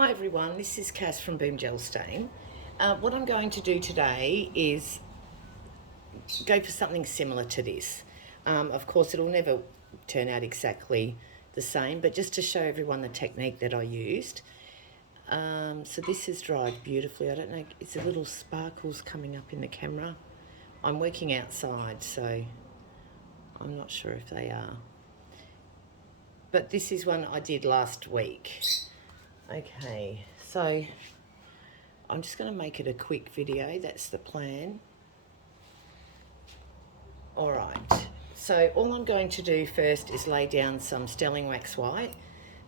Hi everyone, this is Cass from Boom Gel Stain. What I'm going to do today is go for something similar to this. Of course, it'll never turn out exactly the same, but just to show everyone the technique that I used. So this is dried beautifully. I don't know, it's a little sparkles coming up in the camera. I'm working outside, so I'm not sure if they are. But this is one I did last week. Okay, so I'm just going to make it a quick video. That's the plan. All right, so all I'm going to do first is lay down some sterling wax white.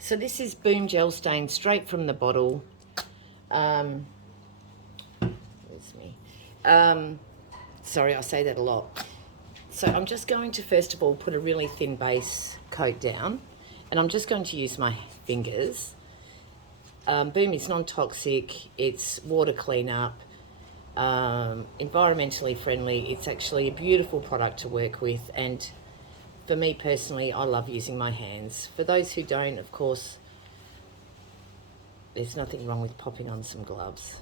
So this is Boom Gel Stain straight from the bottle. Where's me? Sorry, I say that a lot. So I'm just going to first of all put a really thin base coat down, and I'm just going to use my fingers. Boom is non-toxic, it's water cleanup, environmentally friendly. It's actually a beautiful product to work with, and for me personally, I love using my hands. For those who don't, of course, there's nothing wrong with popping on some gloves.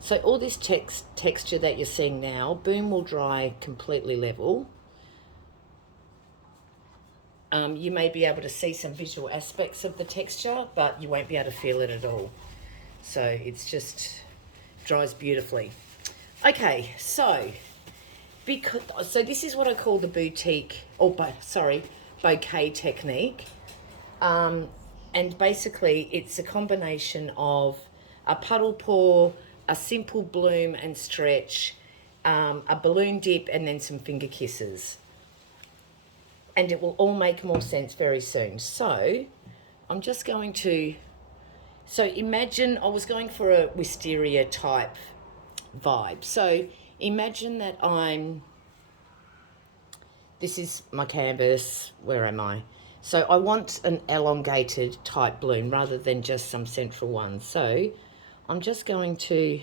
So all this texture that you're seeing now, Boom will dry completely level. You may be able to see some visual aspects of the texture, but you won't be able to feel it at all. So it's just dries beautifully. Okay, so this is what I call the bouquet technique. And basically it's a combination of a puddle pour, a simple bloom and stretch, a balloon dip, and then some finger kisses. And it will all make more sense very soon. So I'm just going to, imagine I was going for a wisteria type vibe. So imagine that this is my canvas, where am I? So I want an elongated type bloom rather than just some central one. So I'm just going to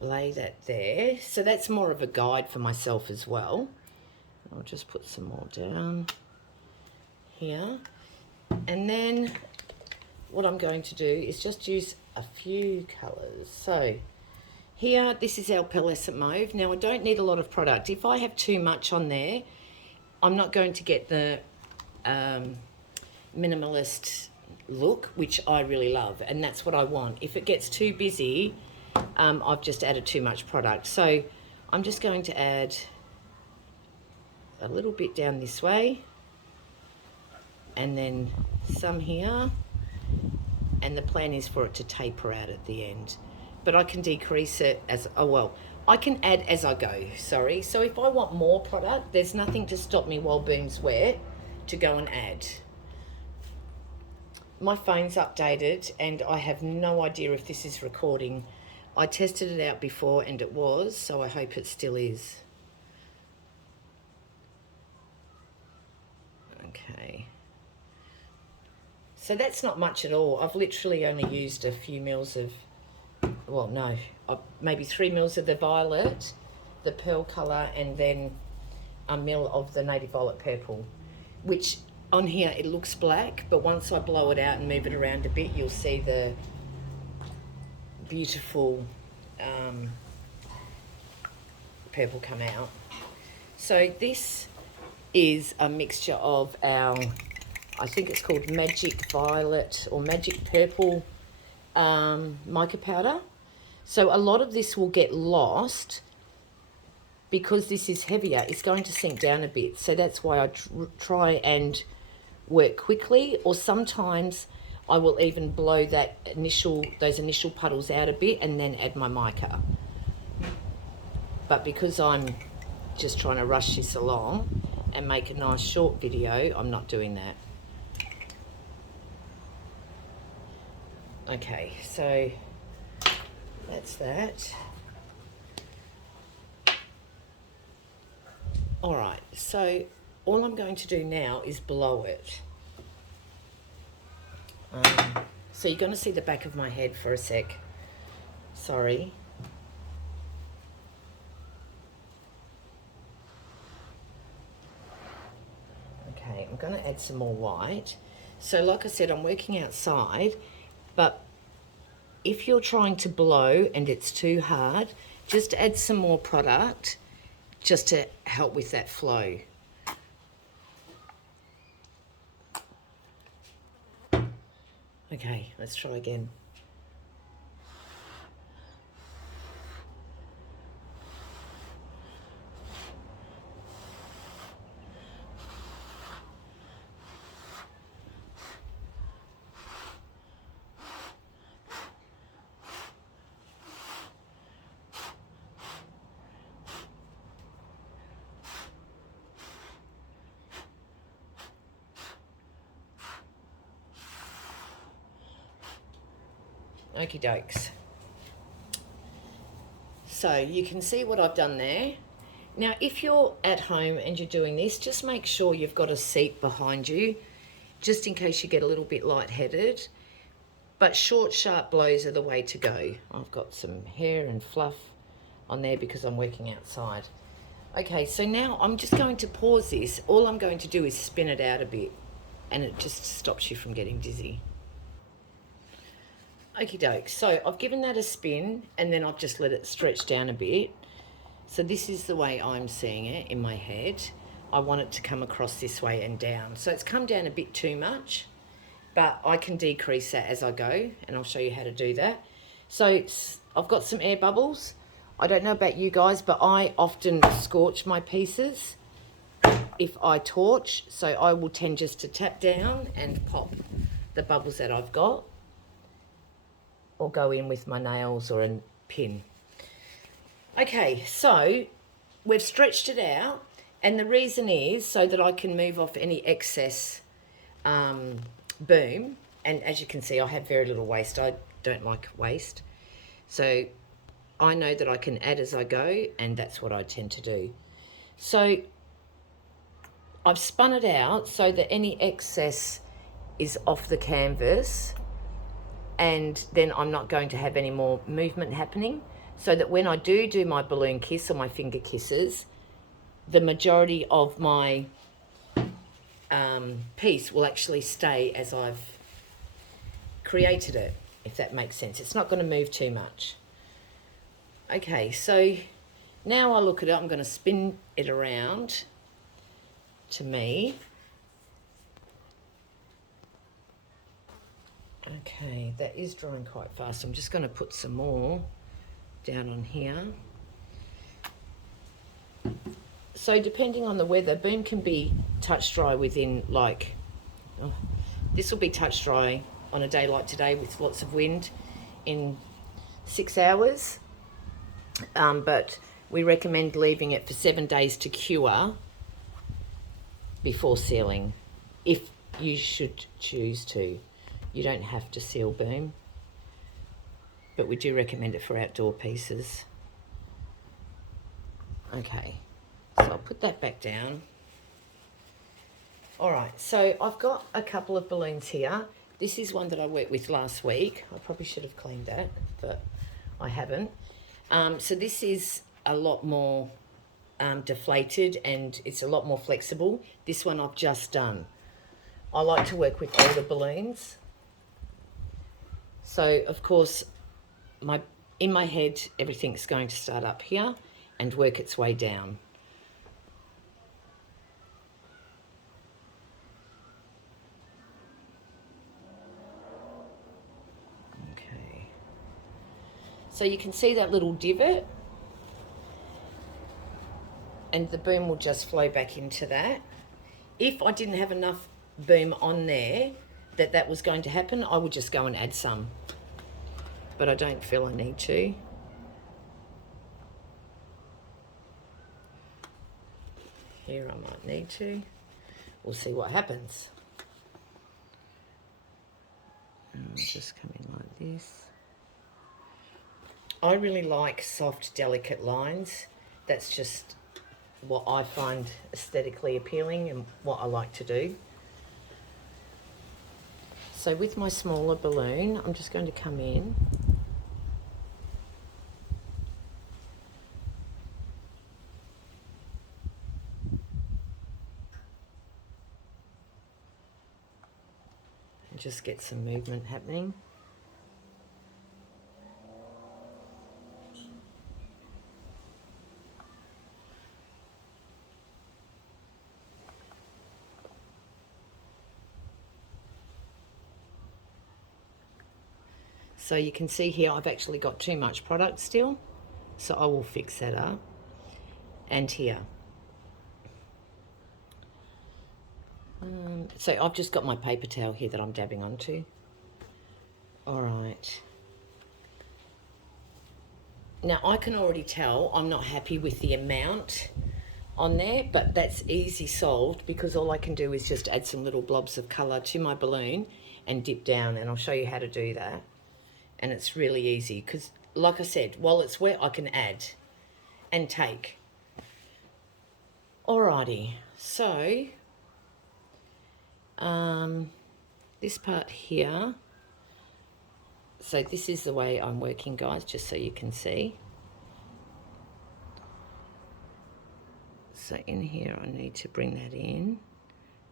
lay that there. So that's more of a guide for myself as well. I'll just put some more down here. And then what I'm going to do is just use a few colours. So here, this is our pearlescent mauve. Now I don't need a lot of product. If I have too much on there, I'm not going to get the minimalist look, which I really love, and that's what I want. If it gets too busy, I've just added too much product. So I'm just going to add a little bit down this way, and then some here, and the plan is for it to taper out at the end. But I can decrease it I can add as I go, sorry. So if I want more product, there's nothing to stop me while Boom's wet to go and add. My phone's updated and I have no idea if this is recording. I tested it out before and it was, so I hope it still is. Okay. So that's not much at all. I've literally only used a few mils of, maybe 3 mils of the violet, the pearl colour, and then a mil of the native violet purple, which on here it looks black, but once I blow it out and move it around a bit, you'll see the beautiful purple come out. So this is a mixture of our, I think it's called Magic Violet or Magic Purple mica powder. So a lot of this will get lost because this is heavier. It's going to sink down a bit. So that's why I try and work quickly, or sometimes I will even blow those initial puddles out a bit and then add my mica. But because I'm just trying to rush this along and make a nice short video, I'm not doing that. Okay, so that's that. All right, so all I'm going to do now is blow it. So you're going to see the back of my head for a sec. Sorry. Okay, I'm going to add some more white. So like I said, I'm working outside, but if you're trying to blow and it's too hard, just add some more product just to help with that flow. Okay, let's try again. Okie dokes. So you can see what I've done there. Now, if you're at home and you're doing this, just make sure you've got a seat behind you, just in case you get a little bit lightheaded. But short, sharp blows are the way to go. I've got some hair and fluff on there because I'm working outside. Okay, so now I'm just going to pause this. All I'm going to do is spin it out a bit, and it just stops you from getting dizzy. Okie doke, so I've given that a spin and then I've just let it stretch down a bit. So this is the way I'm seeing it in my head. I want it to come across this way and down. So it's come down a bit too much, but I can decrease that as I go, and I'll show you how to do that. So I've got some air bubbles. I don't know about you guys, but I often scorch my pieces if I torch. So I will tend just to tap down and pop the bubbles that I've got, or go in with my nails or a pin. Okay, so we've stretched it out, and the reason is so that I can move off any excess boom. And as you can see, I have very little waste. I don't like waste. So I know that I can add as I go, and that's what I tend to do. So I've spun it out so that any excess is off the canvas, and then I'm not going to have any more movement happening, so that when I do my balloon kiss or my finger kisses, the majority of my piece will actually stay as I've created it, if that makes sense. It's not going to move too much. Okay, so now I look at it, I'm going to spin it around to me. Okay, that is drying quite fast. I'm just going to put some more down on here. So depending on the weather, boom can be touch dry within this will be touch dry on a day like today with lots of wind in 6 hours. But we recommend leaving it for 7 days to cure before sealing, if you should choose to. You don't have to seal boom, but we do recommend it for outdoor pieces. Okay, so I'll put that back down. All right, so I've got a couple of balloons here. This is one that I worked with last week. I probably should have cleaned that, but I haven't. So this is a lot more deflated, and it's a lot more flexible. This one I've just done. I like to work with older balloons. So, of course, in my head, everything's going to start up here and work its way down. Okay. So you can see that little divot, and the boom will just flow back into that. If I didn't have enough boom on there that was going to happen, I would just go and add some. But I don't feel I need to. Here I might need to. We'll see what happens. And I'll just come in like this. I really like soft, delicate lines. That's just what I find aesthetically appealing and what I like to do. So with my smaller balloon, I'm just going to come in . Just get some movement happening. So you can see here I've actually got too much product still, so I will fix that up. And here. So I've just got my paper towel here that I'm dabbing onto. All right. Now I can already tell I'm not happy with the amount on there, but that's easy solved because all I can do is just add some little blobs of colour to my balloon and dip down, and I'll show you how to do that. And it's really easy because, like I said, while it's wet I can add and take. Alrighty, so this part here, so this is the way I'm working, guys, just so you can see. So in here I need to bring that in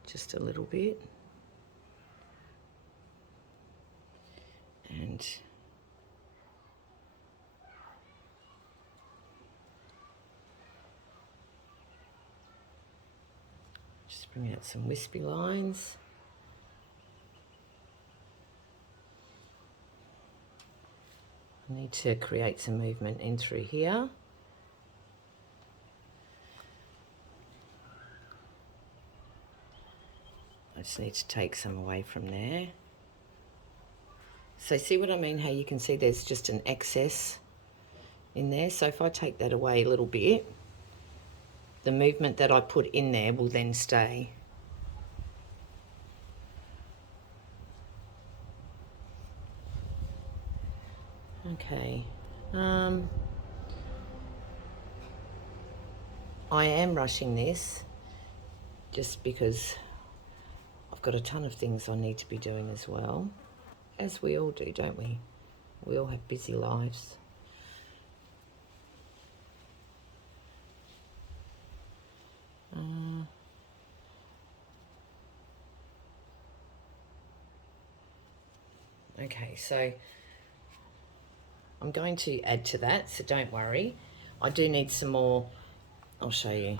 just a little bit, and just bring out some wispy lines. I need to create some movement in through here. I just need to take some away from there. So see what I mean, how you can see there's just an excess in there. So if I take that away a little bit, the movement that I put in there will then stay. Okay. I am rushing this just because I've got a ton of things I need to be doing as well. As we all do, don't we? We all have busy lives. Okay, so I'm going to add to that, so don't worry. I do need some more, I'll show you.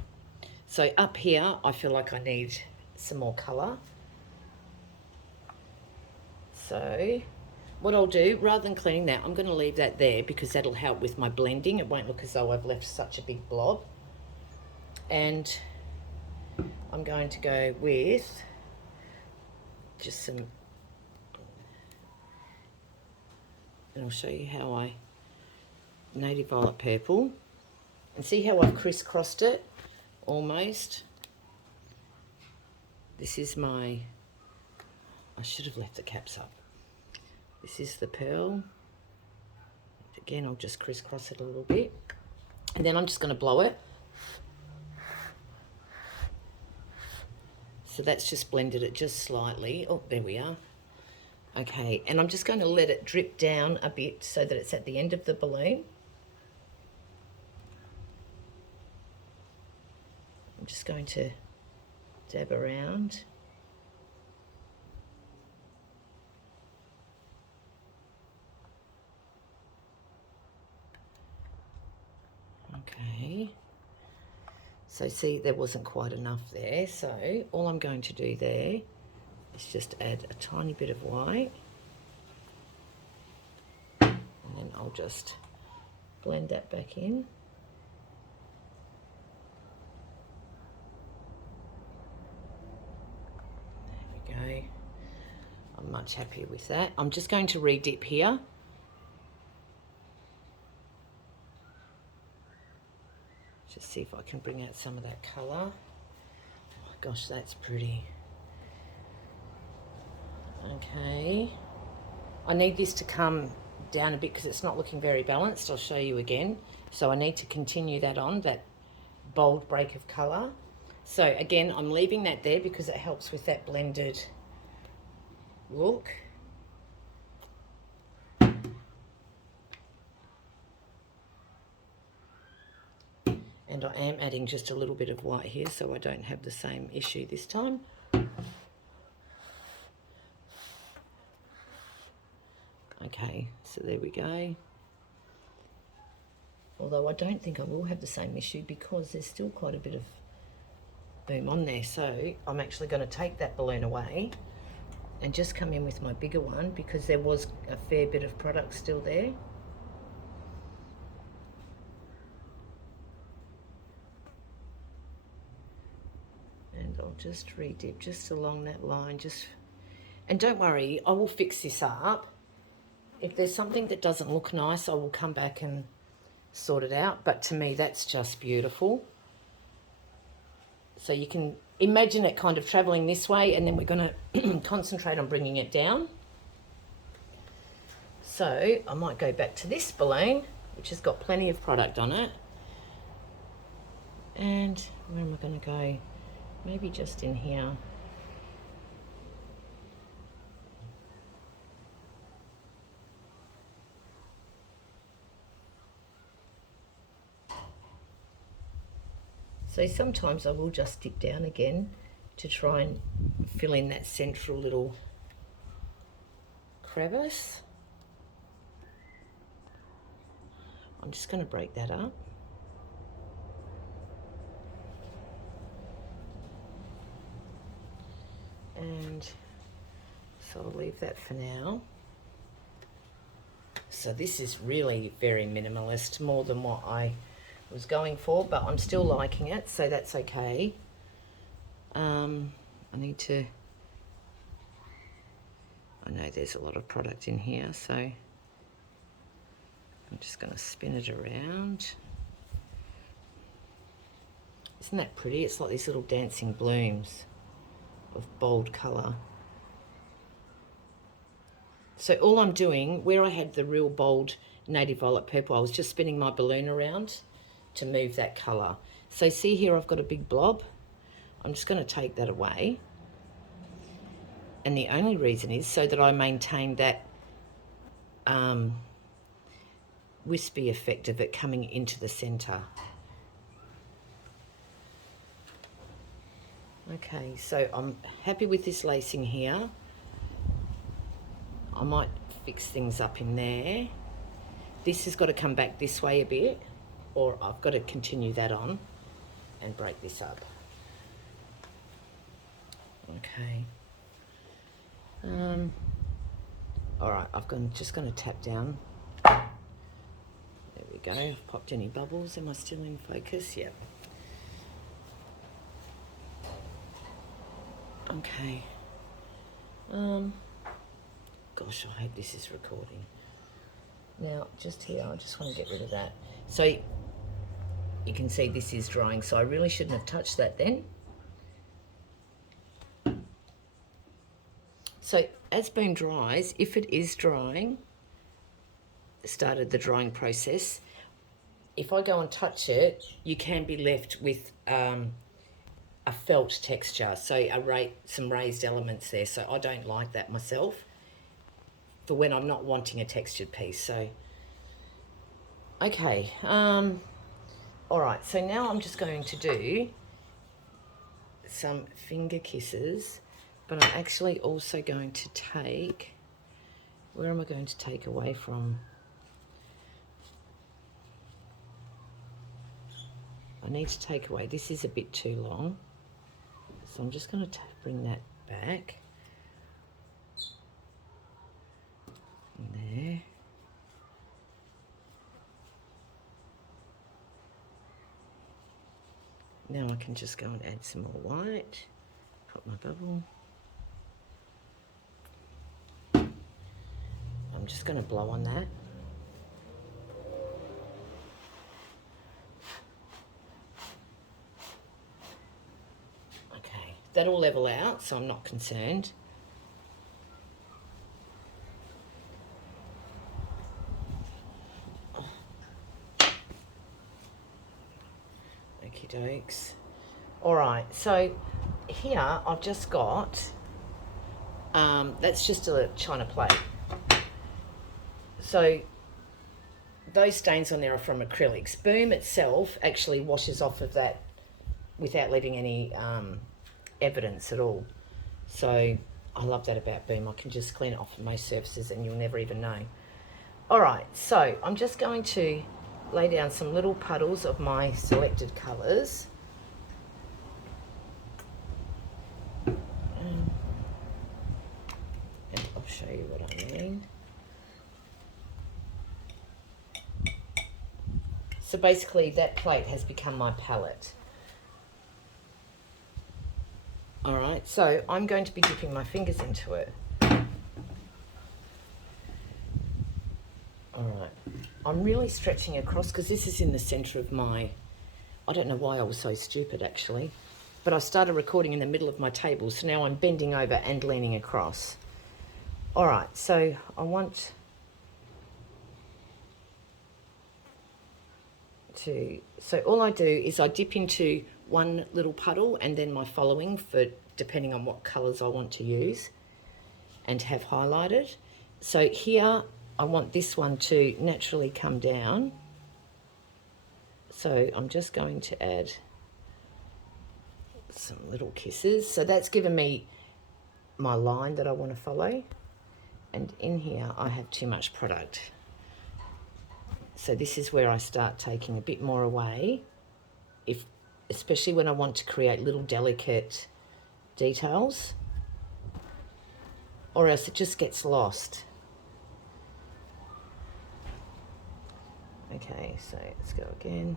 So up here, I feel like I need some more colour. So what I'll do, rather than cleaning that, I'm going to leave that there because that'll help with my blending. It won't look as though I've left such a big blob. And I'm going to go with just some, and I'll show you how I, Native Violet Purple. And see how I've crisscrossed it, almost. This is my, I should have left the caps up. This is the pearl. Again, I'll just crisscross it a little bit. And then I'm just going to blow it. So that's just blended it just slightly. Oh, there we are. Okay, and I'm just going to let it drip down a bit so that it's at the end of the balloon. I'm just going to dab around. Okay. So see, there wasn't quite enough there. So all I'm going to do there is just add a tiny bit of white. And then I'll just blend that back in. Go. I'm much happier with that. I'm just going to re-dip here. Just see if I can bring out some of that colour. Oh gosh, that's pretty. Okay. I need this to come down a bit because it's not looking very balanced. I'll show you again. So I need to continue that on, that bold break of colour. So again, I'm leaving that there because it helps with that blended look. And I am adding just a little bit of white here so I don't have the same issue this time. Okay, so there we go. Although I don't think I will have the same issue because there's still quite a bit of boom on there. So I'm actually going to take that balloon away and just come in with my bigger one because there was a fair bit of product still there. And I'll just re-dip just along that line. And don't worry, I will fix this up. If there's something that doesn't look nice, I will come back and sort it out. But to me, that's just beautiful. So you can imagine it kind of traveling this way, and then we're going to concentrate on bringing it down. So I might go back to this balloon, which has got plenty of product on it. And where am I going to go? Maybe just in here. So sometimes I will just dip down again to try and fill in that central little crevice. I'm just going to break that up. And so I'll leave that for now. So this is really very minimalist, more than what I was going for, but I'm still liking it, so that's okay. I know there's a lot of product in here, so I'm just going to spin it around. Isn't that pretty? It's like these little dancing blooms of bold colour. So all I'm doing, where I had the real bold native violet purple, I was just spinning my balloon around to move that colour. So see here, I've got a big blob. I'm just going to take that away. And the only reason is so that I maintain that wispy effect of it coming into the centre. Okay, so I'm happy with this lacing here. I might fix things up in there. This has got to come back this way a bit, or I've got to continue that on and break this up. Okay. All right, just going to tap down. There we go. I've popped any bubbles. Am I still in focus? Yep. Okay. Gosh, I hope this is recording. Now, just here, I just want to get rid of that. So you can see this is drying, so I really shouldn't have touched that then. So as boom dries, if it is drying, started the drying process, if I go and touch it, you can be left with a felt texture, so some raised elements there. So I don't like that myself for when I'm not wanting a textured piece. So, okay. All right, so now I'm just going to do some finger kisses, but I'm actually also going to take, where am I going to take away from? I need to take away, this is a bit too long. So I'm just going to bring that back. There. Now I can just go and add some more white. Pop my bubble. I'm just going to blow on that. Okay, that'll level out, so I'm not concerned. Okie dokes. All right, so here I've just got, that's just a china plate. So those stains on there are from acrylics. Boom itself actually washes off of that without leaving any evidence at all. So I love that about Boom. I can just clean it off of most surfaces and you'll never even know. All right, so I'm just going to lay down some little puddles of my selected colours. And I'll show you what I mean. So basically that plate has become my palette. All right, so I'm going to be dipping my fingers into it. All right, I'm really stretching across because this is in the centre of my, I don't know why I was so stupid actually, but I started recording in the middle of my table, so now I'm bending over and leaning across. All right, so I want to, so all I do is I dip into one little puddle and then my following for depending on what colours I want to use and have highlighted. So here I want this one to naturally come down. So I'm just going to add some little kisses. So that's given me my line that I want to follow. And in here I have too much product. So this is where I start taking a bit more away, especially when I want to create little delicate details, or else it just gets lost. Okay, so let's go again.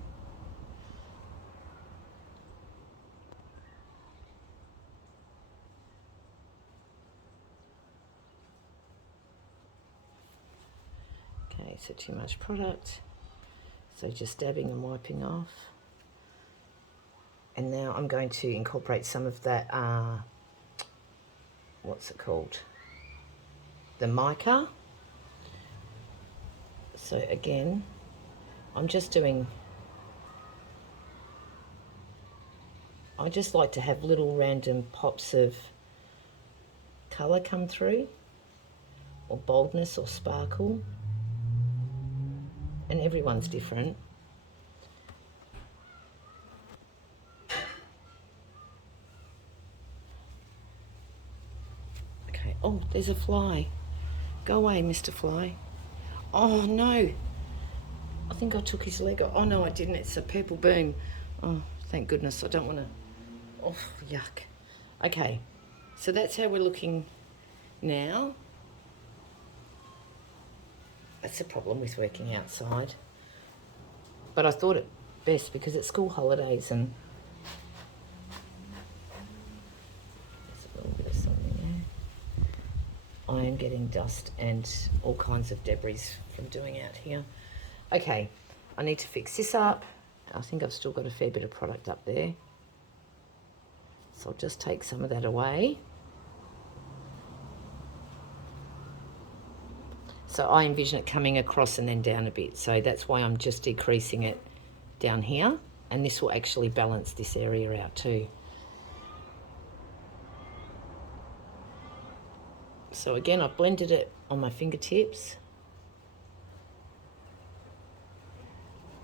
Okay, so too much product. So just dabbing and wiping off. And now I'm going to incorporate some of that, what's it called? The mica. So again, I'm just doing, I just like to have little random pops of colour come through, or boldness or sparkle. And everyone's different. Okay, oh, there's a fly. Go away, Mr. Fly. Oh no, I think I took his leg off. Oh no, I didn't, it's a purple boom. Oh, thank goodness, I don't want to, oh, yuck. Okay, so that's how we're looking now. That's the problem with working outside. But I thought it best because it's school holidays and there's a little bit of something there. I am getting dust and all kinds of debris from doing out here. Okay, I need to fix this up. I think I've still got a fair bit of product up there. So I'll just take some of that away. So I envision it coming across and then down a bit. So that's why I'm just decreasing it down here. And this will actually balance this area out too. So again, I've blended it on my fingertips.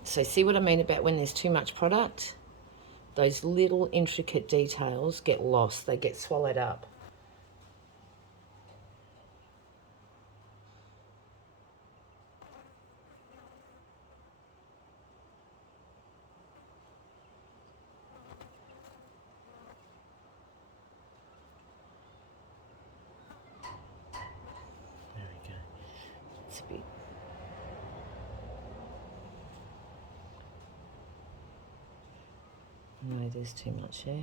So see what I mean about when there's too much product? Those little intricate details get lost, they get swallowed up. There we go. It's a bit. No, there's too much there.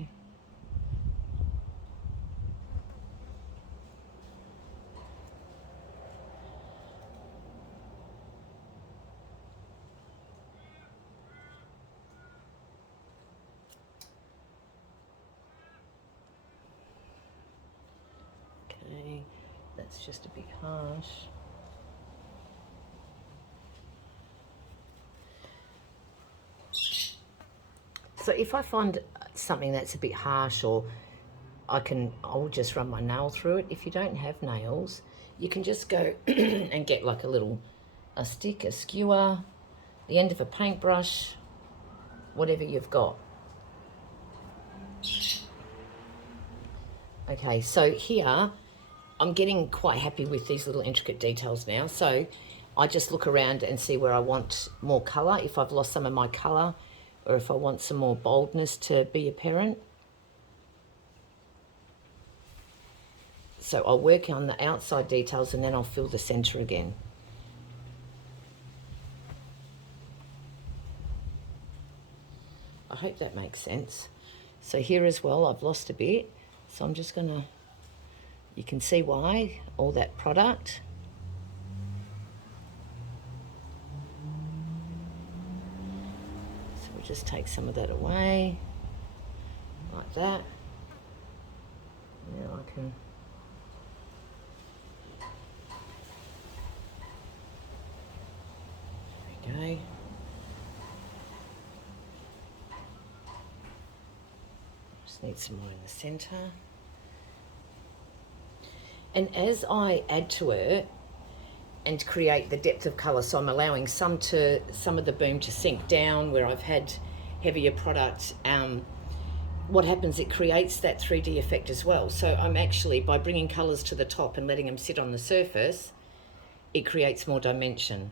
Okay, that's just a bit harsh. So if I find something that's a bit harsh, or I'll just run my nail through it. If you don't have nails, you can just go and get like a stick, a skewer, the end of a paintbrush, whatever you've got. Okay, so here I'm getting quite happy with these little intricate details now. So I just look around and see where I want more colour, if I've lost some of my colour, or if I want some more boldness to be apparent. So I'll work on the outside details and then I'll fill the centre again. I hope that makes sense. So here as well, I've lost a bit. So I'm just gonna, you can see why, all that product. So we'll just take some of that away, like that. Now I can, there we go. Just need some more in the centre. And as I add to it and create the depth of colour, so I'm allowing some of the boom to sink down where I've had heavier product, what happens, it creates that 3D effect as well. So I'm actually, by bringing colours to the top and letting them sit on the surface, it creates more dimension,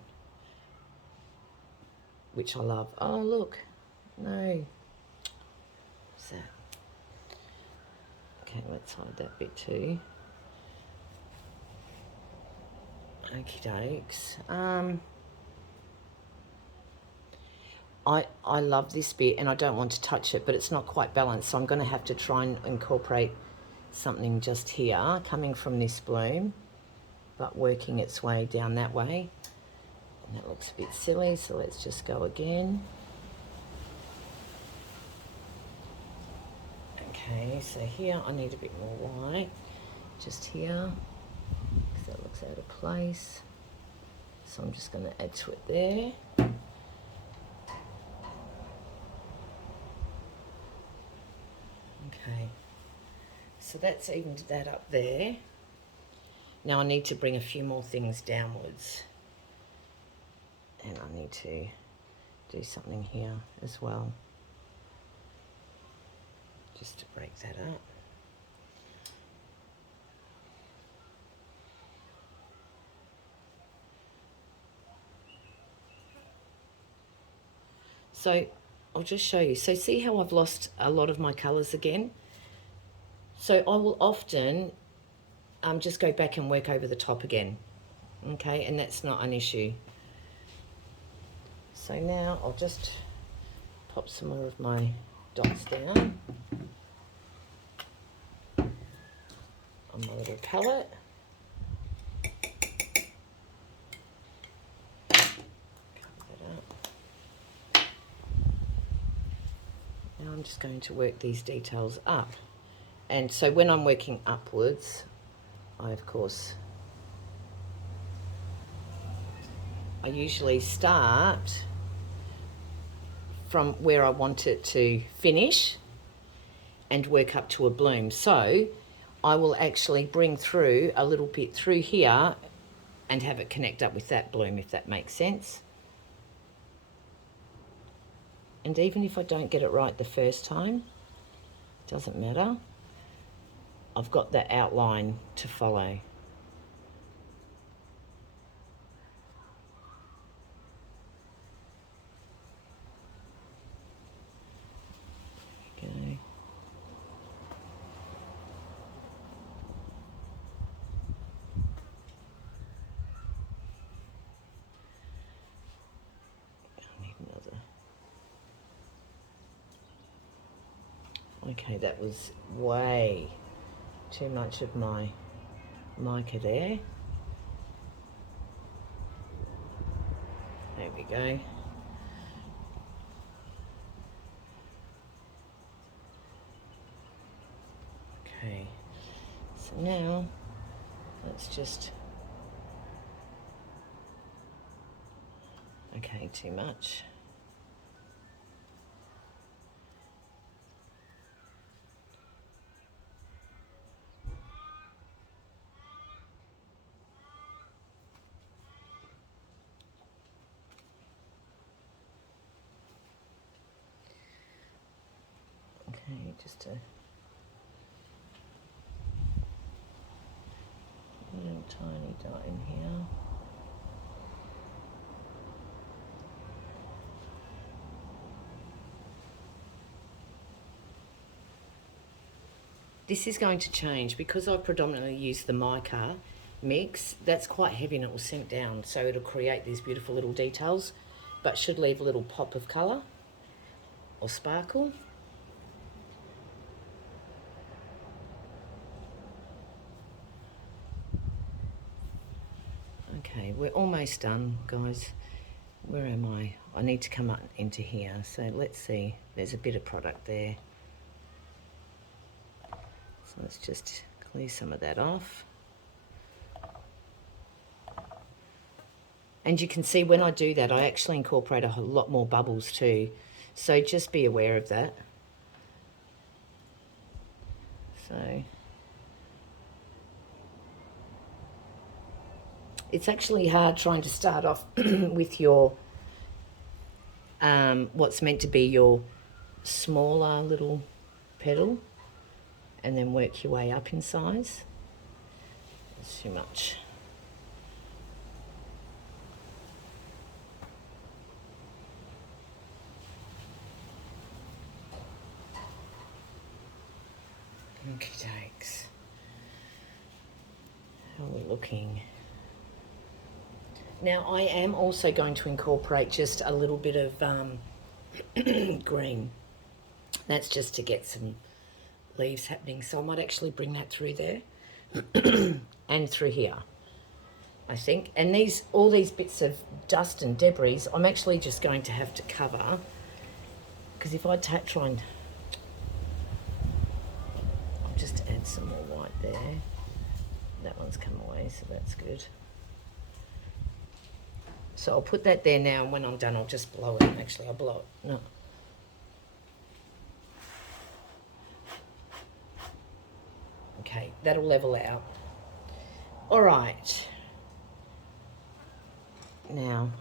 which I love. Oh, look, no. What's that? Okay, let's hide that bit too. Okie dokes. I love this bit and I don't want to touch it, but it's not quite balanced, so I'm going to have to try and incorporate something just here, coming from this bloom, but working its way down that way. And that looks a bit silly, so let's just go again. Okay, so here I need a bit more white, just here, because that looks out of place. So I'm just going to add to it there. Okay, so that's evened that up there. Now I need to bring a few more things downwards. And I need to do something here as well, just to break that up. So I'll just show you. So see how I've lost a lot of my colours again? So I will often just go back and work over the top again. Okay, and that's not an issue. So now I'll just pop some more of my dots down on my little palette. Now I'm just going to work these details up. And so when I'm working upwards, I usually start from where I want it to finish and work up to a bloom. So I will actually bring through a little bit through here and have it connect up with that bloom, if that makes sense. And even if I don't get it right the first time, it doesn't matter. I've got that outline to follow. Okay. I need another. Okay, that was way too much of my mica there. There we go. Okay, so now let's just, okay, too much. Okay, just a little tiny dot in here. this is going to change because I predominantly use the mica mix. That's quite heavy and it will sink down, so it'll create these beautiful little details, but should leave a little pop of colour or sparkle. Okay, we're almost done, guys. Where am I? I need to come up into here. So let's see. There's a bit of product there. So let's just clear some of that off. And you can see when I do that, I actually incorporate a lot more bubbles too. So just be aware of that. So it's actually hard trying to start off with your what's meant to be your smaller little petal and then work your way up in size. That's too much. Okay, takes. How are we looking? Now I am also going to incorporate just a little bit of green. That's just to get some leaves happening. So I might actually bring that through there and through here, I think. And all these bits of dust and debris, I'm actually just going to have to cover, because if I try and... I'll just add some more white there. That one's come away, so that's good. So I'll put that there now, and when I'm done, I'll just blow it. Actually, I'll blow it. No. Okay, that'll level out. All right. Now,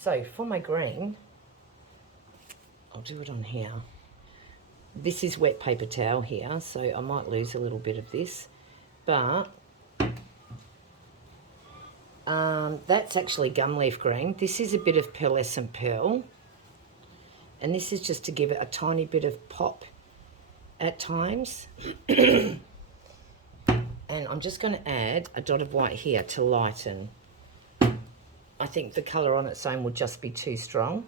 so for my green, I'll do it on here. This is wet paper towel here, so I might lose a little bit of this, but that's actually gum leaf green. This is a bit of pearlescent pearl, and this is just to give it a tiny bit of pop at times. And I'm just going to add a dot of white here to lighten. I think the colour on its own would just be too strong,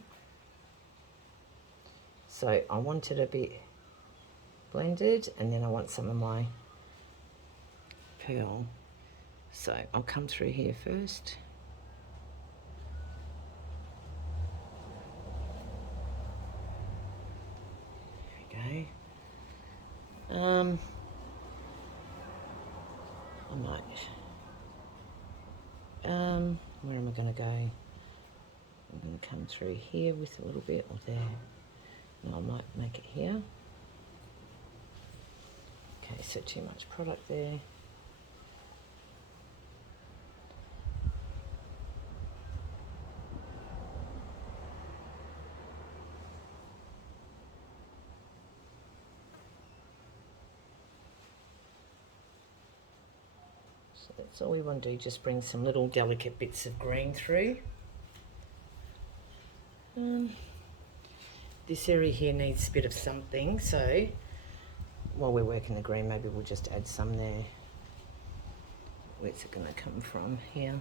so I want it a bit blended, and then I want some of my pearl. So I'll come through here first. There we go. I might, where am I going to go? I'm going to come through here with a little bit, or there. No, I might make it here. Okay, so too much product there. So that's all we want to do, just bring some little delicate bits of green through. This area here needs a bit of something, so while we're working the green, maybe we'll just add some there. Where's it going to come from? Here.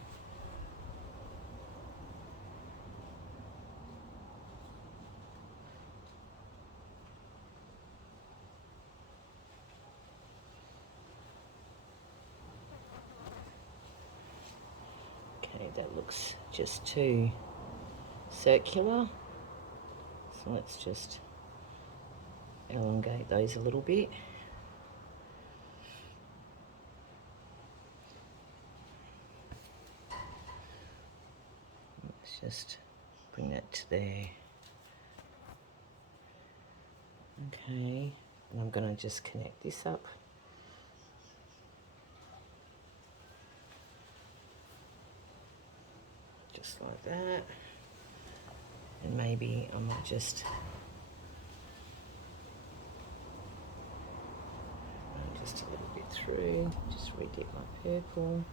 Okay, that looks just too circular. So let's just elongate those a little bit. Let's just bring that to there. Okay, and I'm going to just connect this up. Just like that. And maybe I might just run just a little bit through, just redip my purple.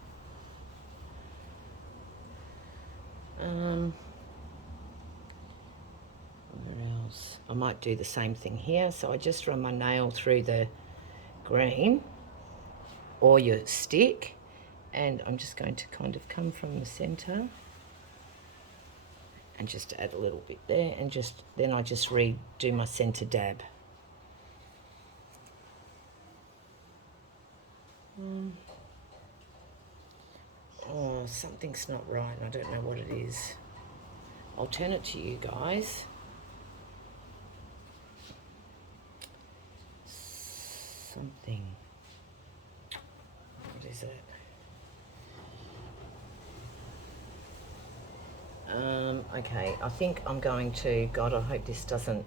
Where else? I might do the same thing here. So I just run my nail through the green or your stick, and I'm just going to kind of come from the center and just add a little bit there, and then I just redo my center dab. Oh, something's not right. I don't know what it is. I'll turn it to you guys. Something. What is it? Okay, I think I'm going to, God, I hope this doesn't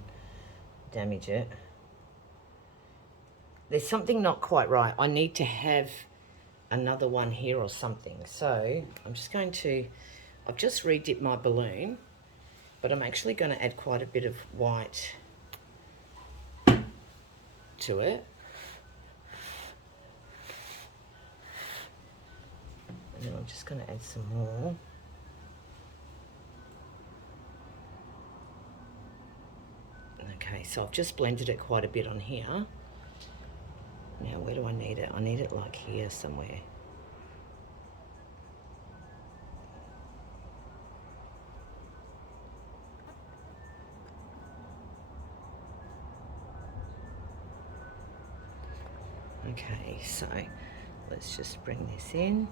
damage it. There's something not quite right. I need to have another one here or something. So I'm just going to, I've just re-dipped my balloon, but I'm actually going to add quite a bit of white to it. And then I'm just going to add some more. Okay, so I've just blended it quite a bit on here. Now, where do I need it? I need it like here somewhere. Okay, so let's just bring this in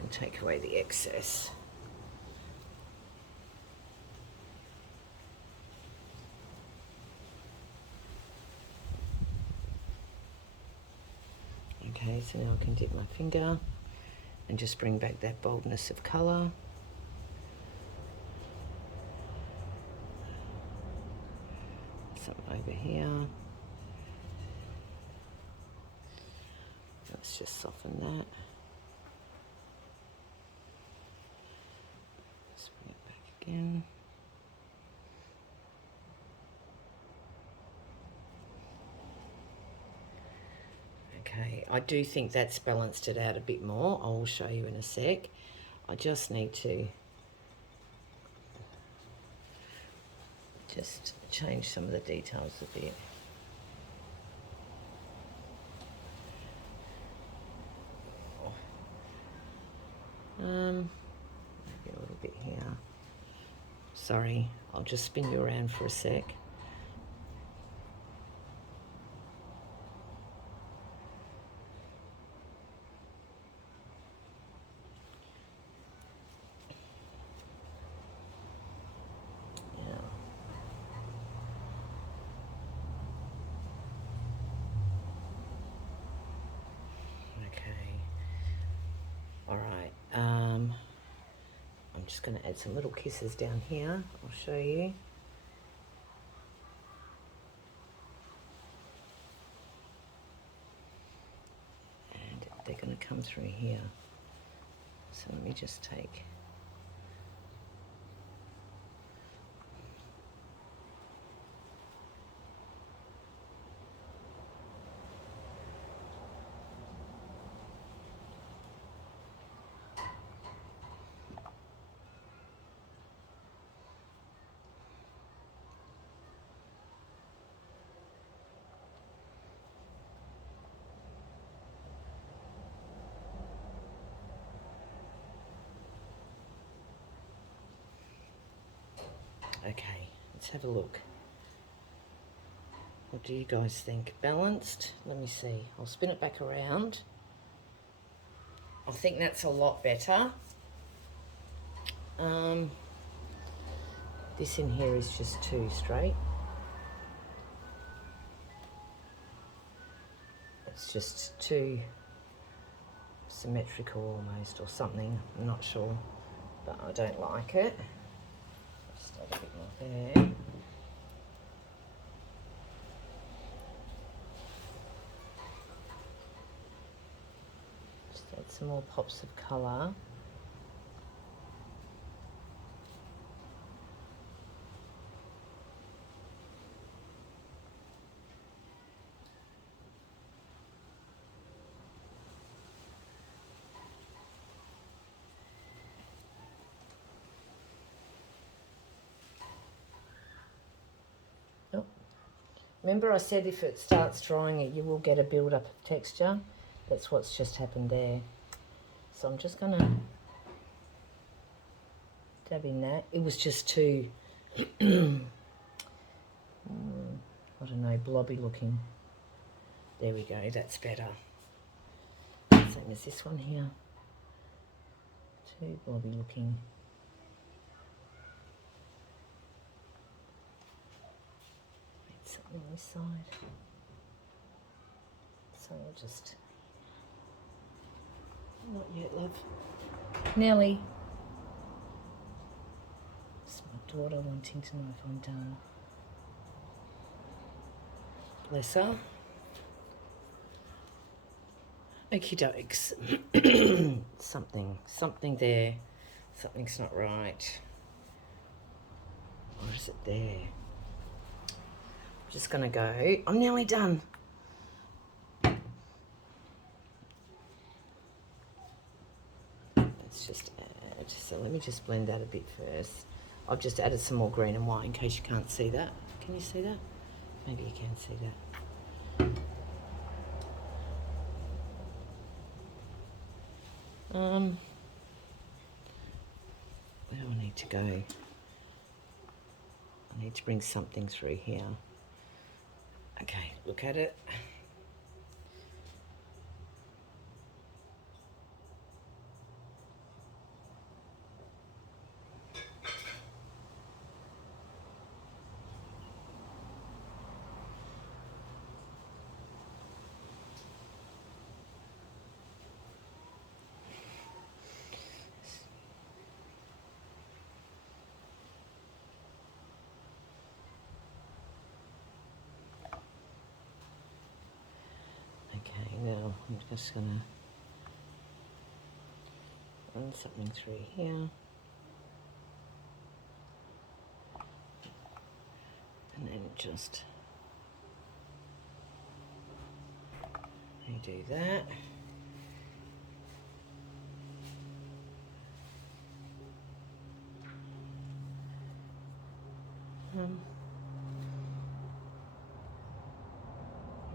and take away the excess. Okay, so now I can dip my finger and just bring back that boldness of colour. Some over here. Let's just soften that. Let's bring it back again. Okay, I do think that's balanced it out a bit more. I will show you in a sec. I just need to just change some of the details a bit. Maybe a little bit here. Sorry, I'll just spin you around for a sec. I'm just going to add some little kisses down here. I'll show you. And they're going to come through here. So let me just take... Okay, let's have a look. What do you guys think? Balanced? Let me see. I'll spin it back around. I think that's a lot better. This in here is just too straight. It's just too symmetrical almost, or something. I'm not sure, but I don't like it. Just add a bit more there. Just add some more pops of colour. Remember I said if it starts drying, you will get a build-up of texture. That's what's just happened there. So I'm just going to dab in that. It was just too, I don't know, blobby looking. There we go, that's better. Same as this one here. Too blobby looking. Need something on this side. So I'll just, not yet, love. Nelly. It's my daughter wanting to know if I'm done. Bless her. Okie dokes. Something there. Something's not right. Or is it there? I'm just gonna go. I'm nearly done. Let's just add. So let me just blend that a bit first. I've just added some more green and white in case you can't see that. Can you see that? Maybe you can see that. Where do I need to go? I need to bring something through here. Okay, look at it. Okay, now I'm just going to run something through here. And then just redo that. Need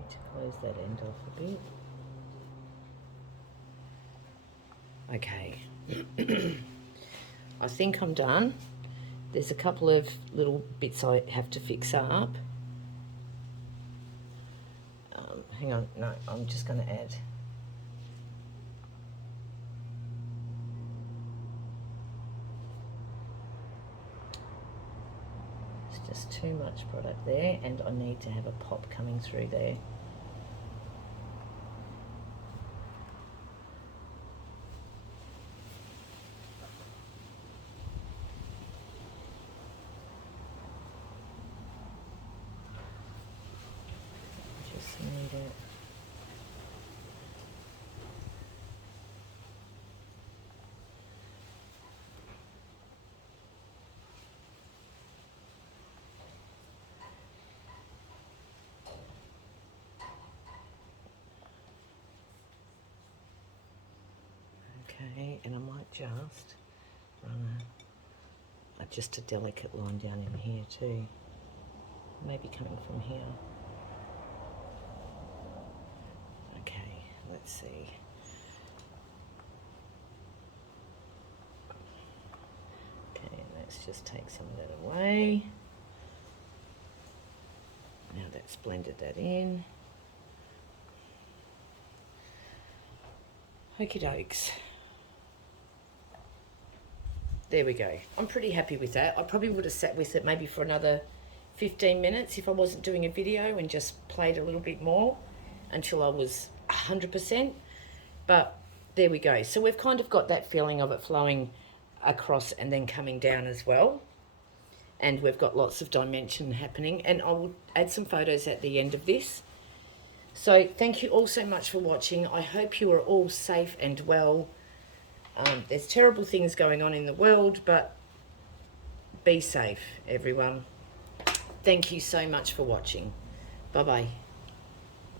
to close that end off a bit. Okay. I think I'm done. There's a couple of little bits I have to fix up. Hang on, no, I'm just going to add. It's just too much product there, and I need to have a pop coming through there. Just need it. Okay, and I might just run just a delicate line down in here too. Maybe coming from here. Okay, let's see. Okay, let's just take some of that away. Now that's blended that in. Okie dokes. There we go. I'm pretty happy with that. I probably would have sat with it maybe for another 15 minutes if I wasn't doing a video and just played a little bit more until I was 100%. But there we go. So we've kind of got that feeling of it flowing across and then coming down as well. And we've got lots of dimension happening. And I will add some photos at the end of this. So thank you all so much for watching. I hope you are all safe and well. There's terrible things going on in the world, but be safe, everyone. Thank you so much for watching. Bye-bye.